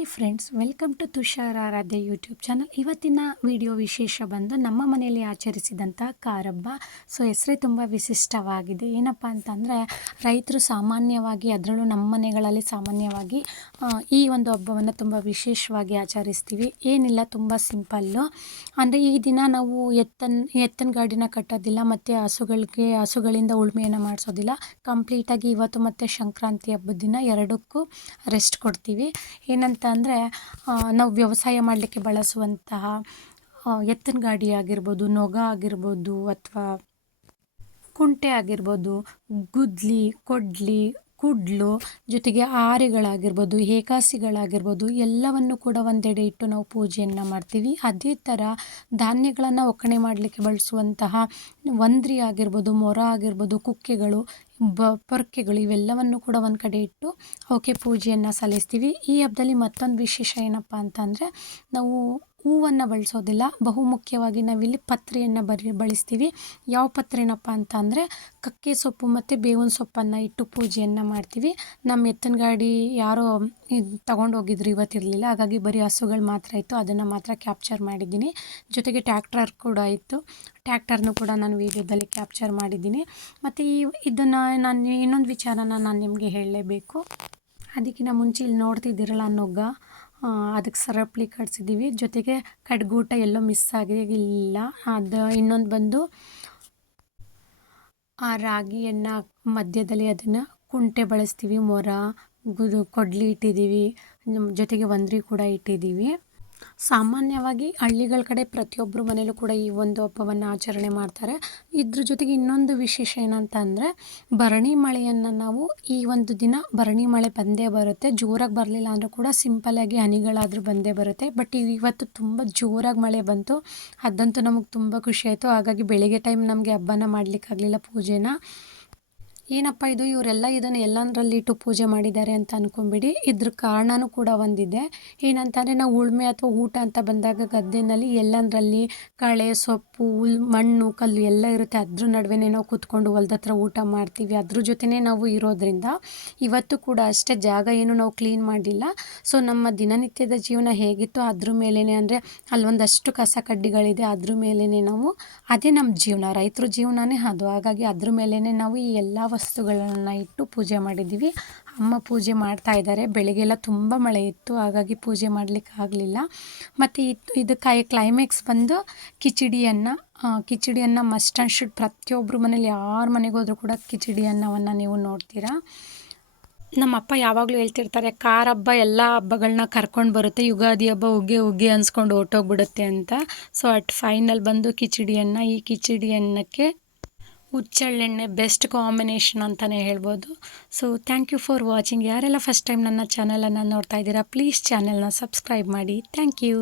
Hi friends welcome to Tushar Aradhya YouTube channel ಇವತ್ತಿನ video ವಿಶೇಷ ಬಂದು ನಮ್ಮ ಮನೆಯಲ್ಲಿ ಆಚರಿಸಿದಂಥ ಕಾರಬ್ಬ. ಸೊ ಹೆಸರೇ ತುಂಬ ವಿಶಿಷ್ಟವಾಗಿದೆ. ಏನಪ್ಪ ಅಂತಂದರೆ, ರೈತರು ಸಾಮಾನ್ಯವಾಗಿ ಅದರಲ್ಲೂ ನಮ್ಮ ಮನೆಗಳಲ್ಲಿ ಸಾಮಾನ್ಯವಾಗಿ ಈ ಒಂದು ಹಬ್ಬವನ್ನು ತುಂಬ ವಿಶೇಷವಾಗಿ ಆಚರಿಸ್ತೀವಿ. ಏನಿಲ್ಲ, ತುಂಬ ಸಿಂಪಲ್ಲು ಅಂದರೆ ಈ ದಿನ ನಾವು ಎತ್ತನ್, ಎತ್ತನ ಗಾಡಿನ ಕಟ್ಟೋದಿಲ್ಲ, ಮತ್ತು ಹಸುಗಳಿಗೆ, ಹಸುಗಳಿಂದ ಉಳುಮೆಯನ್ನು ಮಾಡಿಸೋದಿಲ್ಲ. ಕಂಪ್ಲೀಟಾಗಿ ಇವತ್ತು ಮತ್ತು ಸಂಕ್ರಾಂತಿ ಹಬ್ಬದ ದಿನ ಎರಡಕ್ಕೂ ರೆಸ್ಟ್ ಕೊಡ್ತೀವಿ. ಏನಂತ ಅಂದರೆ ನಾವು ವ್ಯವಸಾಯ ಮಾಡಲಿಕ್ಕೆ ಬಳಸುವಂತಹ ಎತ್ತಿನ ಗಾಡಿ ಆಗಿರ್ಬೋದು, ನೊಗ ಆಗಿರ್ಬೋದು ಅಥವಾ ಕುಂಟೆ ಆಗಿರ್ಬೋದು, ಗುದ್ಲಿ, ಕೊಡ್ಲಿ, ಕುಡ್ಲು ಜೊತೆಗೆ ಆರೆಗಳಾಗಿರ್ಬೋದು ಏಕಾಸಿಗಳಾಗಿರ್ಬೋದು ಎಲ್ಲವನ್ನು ಕೂಡ ಒಂದೆಡೆ ಇಟ್ಟು ನಾವು ಪೂಜೆಯನ್ನು ಮಾಡ್ತೀವಿ. ಅದೇ ಥರ ಧಾನ್ಯಗಳನ್ನು ಒಕ್ಕಣೆ ಮಾಡಲಿಕ್ಕೆ ಬಳಸುವಂತಹ ವಂದ್ರಿ ಆಗಿರ್ಬೋದು, ಮೊರ ಆಗಿರ್ಬೋದು, ಕುಕ್ಕೆಗಳು ಬ, ಪೊರ್ಕೆಗಳು ಇವೆಲ್ಲವನ್ನು ಕೂಡ ಒಂದು ಕಡೆ ಇಟ್ಟು ಅವಕ್ಕೆ ಪೂಜೆಯನ್ನು ಸಲ್ಲಿಸ್ತೀವಿ. ಈ ಹಬ್ಬದಲ್ಲಿ ಮತ್ತೊಂದು ವಿಶೇಷ ಏನಪ್ಪ ಅಂತಂದರೆ ನಾವು ಹೂವನ್ನು ಬಳಸೋದಿಲ್ಲ. ಬಹುಮುಖ್ಯವಾಗಿ ನಾವಿಲ್ಲಿ ಪತ್ರೆಯನ್ನು ಬರಿ, ಬಳಸ್ತೀವಿ. ಯಾವ ಪತ್ರೆನಪ್ಪ ಅಂತ ಅಂದರೆ ಕಕ್ಕೆ ಸೊಪ್ಪು ಮತ್ತು ಬೇವಿನ ಸೊಪ್ಪನ್ನು ಇಟ್ಟು ಪೂಜೆಯನ್ನು ಮಾಡ್ತೀವಿ. ನಮ್ಮ ಎತ್ತಿನ ಗಾಡಿ ಯಾರೋ ತಗೊಂಡು ಹೋಗಿದ್ರು ಇವತ್ತಿರಲಿಲ್ಲ. ಹಾಗಾಗಿ ಬರೀ ಹಸುಗಳು ಮಾತ್ರ ಇತ್ತು. ಅದನ್ನು ಮಾತ್ರ ಕ್ಯಾಪ್ಚರ್ ಮಾಡಿದ್ದೀನಿ. ಜೊತೆಗೆ ಟ್ಯಾಕ್ಟರ್ ಕೂಡ ಇತ್ತು. ಟ್ಯಾಕ್ಟರ್ನು ಕೂಡ ನಾನು ವೀಡಿಯೋದಲ್ಲಿ ಕ್ಯಾಪ್ಚರ್ ಮಾಡಿದ್ದೀನಿ. ಮತ್ತು ಈ, ಇದನ್ನು ನಾನು ಇನ್ನೊಂದು ವಿಚಾರನ ನಾನು ನಿಮಗೆ ಹೇಳಲೇಬೇಕು. ಅದಕ್ಕಿಂತ ಮುಂಚೆ ಇಲ್ಲಿ ನೋಡ್ತಿದ್ದೀರಲ್ಲ ನುಗ್ಗ ಅದಕ್ಕೆ ಸರಪ್ಲಿ ಕಟ್ಸಿದ್ದೀವಿ. ಜೊತೆಗೆ ಕಡ್ಗೂಟ ಎಲ್ಲೋ ಮಿಸ್ ಆಗಿಲ್ಲ ಅದು ಇನ್ನೊಂದು ಬಂದು ಆ ರಾಗಿಯನ್ನು ಮಧ್ಯದಲ್ಲಿ ಅದನ್ನು ಕುಂಟೆ ಬಳಸ್ತೀವಿ, ಮೊರ, ಗುದು, ಕೊಡ್ಲಿ ಇಟ್ಟಿದ್ದೀವಿ. ಜೊತೆಗೆ ಒಂದ್ರಿ ಕೂಡ ಇಟ್ಟಿದ್ದೀವಿ. ಸಾಮಾನ್ಯವಾಗಿ ಹಳ್ಳಿಗಳ ಕಡೆ ಪ್ರತಿಯೊಬ್ಬರ ಮನೇಲೂ ಕೂಡ ಈ ಒಂದು ಹಬ್ಬವನ್ನು ಆಚರಣೆ ಮಾಡ್ತಾರೆ. ಇದ್ರ ಜೊತೆಗೆ ಇನ್ನೊಂದು ವಿಶೇಷ ಏನಂತ ಅಂದರೆ, ಭರಣಿ ಮಳೆಯನ್ನು ನಾವು ಈ ಒಂದು ದಿನ ಭರಣಿ ಮಳೆ ಬಂದೇ ಬರುತ್ತೆ. ಜೋರಾಗಿ ಬರಲಿಲ್ಲ ಅಂದರೂ ಕೂಡ ಸಿಂಪಲ್ಲಾಗಿ ಹನಿಗಳಾದರೂ ಬಂದೇ ಬರುತ್ತೆ. ಬಟ್ ಇವತ್ತು ತುಂಬ ಜೋರಾಗಿ ಮಳೆ ಬಂತು. ಅದಂತೂ ನಮಗೆ ತುಂಬ ಖುಷಿ ಆಯಿತು. ಹಾಗಾಗಿ ಬೆಳಿಗ್ಗೆ ಟೈಮ್ ನಮಗೆ ಹಬ್ಬನ ಮಾಡಲಿಕ್ಕಾಗಲಿಲ್ಲ ಪೂಜೆನ. ಏನಪ್ಪ ಇದು? ಇವರೆಲ್ಲ ಇದನ್ನು ಎಲ್ಲಂದ್ರಲ್ಲಿ ಇಟ್ಟು ಪೂಜೆ ಮಾಡಿದ್ದಾರೆ ಅಂತ ಅಂದ್ಕೊಂಬಿಡಿ ಇದ್ರ ಕಾರಣನೂ ಕೂಡ ಒಂದಿದೆ. ಏನಂತಂದರೆ ನಾವು ಉಳುಮೆ ಅಥವಾ ಊಟ ಅಂತ ಬಂದಾಗ ಗದ್ದೆನಲ್ಲಿ ಎಲ್ಲಂದ್ರಲ್ಲಿ ಕಳೆ, ಸೊಪ್ಪು ಹುಲ್ ಮಣ್ಣು, ಕಲ್ಲು ಎಲ್ಲ ಇರುತ್ತೆ. ಅದ್ರ ನಡುವೆ ನಾವು ಕೂತ್ಕೊಂಡು ಹೊಲ್ದ ಹತ್ರ ಊಟ ಮಾಡ್ತೀವಿ. ಅದ್ರ ಜೊತೆನೇ ನಾವು ಇರೋದ್ರಿಂದ ಇವತ್ತು ಕೂಡ ಅಷ್ಟೇ ಜಾಗ ಏನು ನಾವು ಕ್ಲೀನ್ ಮಾಡಿಲ್ಲ. ಸೊ ನಮ್ಮ ದಿನನಿತ್ಯದ ಜೀವನ ಹೇಗಿತ್ತು? ಅದ್ರ ಮೇಲೇ ಅಂದರೆ ಅಲ್ಲೊಂದಷ್ಟು ಕಸ ಕಡ್ಡಿಗಳಿದೆ. ಅದ್ರ ಮೇಲೇ ನಾವು ಅದೇ ನಮ್ಮ ಜೀವನ. ರೈತರ ಜೀವನನೇ ಅದು. ಹಾಗಾಗಿ ಅದ್ರ ಮೇಲೇ ನಾವು ಈ ಎಲ್ಲ ವಸ್ತುಗಳನ್ನು ಇಟ್ಟು ಪೂಜೆ ಮಾಡಿದ್ದೀವಿ. ಅಮ್ಮ ಪೂಜೆ ಮಾಡ್ತಾ ಇದ್ದಾರೆ. ಬೆಳಗ್ಗೆಲ್ಲ ತುಂಬ ಮಳೆ ಇತ್ತು. ಹಾಗಾಗಿ ಪೂಜೆ ಮಾಡಲಿಕ್ಕೆ ಆಗಲಿಲ್ಲ. ಮತ್ತು ಇದು ಕೈ ಕ್ಲೈಮ್ಯಾಕ್ಸ್ ಬಂದು ಕಿಚಡಿಯನ್ನು ಕಿಚಡಿಯನ್ನು ಮಸ್ಟ್ ಆ್ಯಂಡ್ ಶುಡ್ ಪ್ರತಿಯೊಬ್ಬರು ಮನೇಲಿ ಯಾರ ಮನೆಗೆ ಹೋದರೂ ಕೂಡ ಕಿಚಡಿ ಅನ್ನವನ್ನು ನೀವು ನೋಡ್ತೀರಾ. ನಮ್ಮ ಅಪ್ಪ ಯಾವಾಗಲೂ ಹೇಳ್ತಿರ್ತಾರೆ, ಕಾರ್ ಹಬ್ಬ ಎಲ್ಲ ಹಬ್ಬಗಳನ್ನ ಕರ್ಕೊಂಡು ಬರುತ್ತೆ. ಯುಗಾದಿ ಹಬ್ಬ ಉಗ್ಗೆ ಉಗ್ಗೆ ಅನ್ಸ್ಕೊಂಡು ಹೊರ್ಟೋಗ್ಬಿಡುತ್ತೆ ಅಂತ. ಸೊ ಅಟ್ ಫೈನಲ್ ಬಂದು ಕಿಚಡಿಯನ್ನು, ಈ ಕಿಚಡಿ ಅನ್ನಕ್ಕೆ ಹುಚ್ಚೆಳ್ಳೆಣ್ಣೆ ಬೆಸ್ಟ್ ಕಾಂಬಿನೇಷನ್ ಅಂತಲೇ ಹೇಳ್ಬೋದು. So thank you for watching ಯಾರೆಲ್ಲ ಫಸ್ಟ್ ಟೈಮ್ ನನ್ನ ಚಾನಲನ್ನು ನೋಡ್ತಾ ಇದ್ದೀರಾ ಪ್ಲೀಸ್ ಚಾನಲ್ನ ಸಬ್ಸ್ಕ್ರೈಬ್ ಮಾಡಿ. Thank you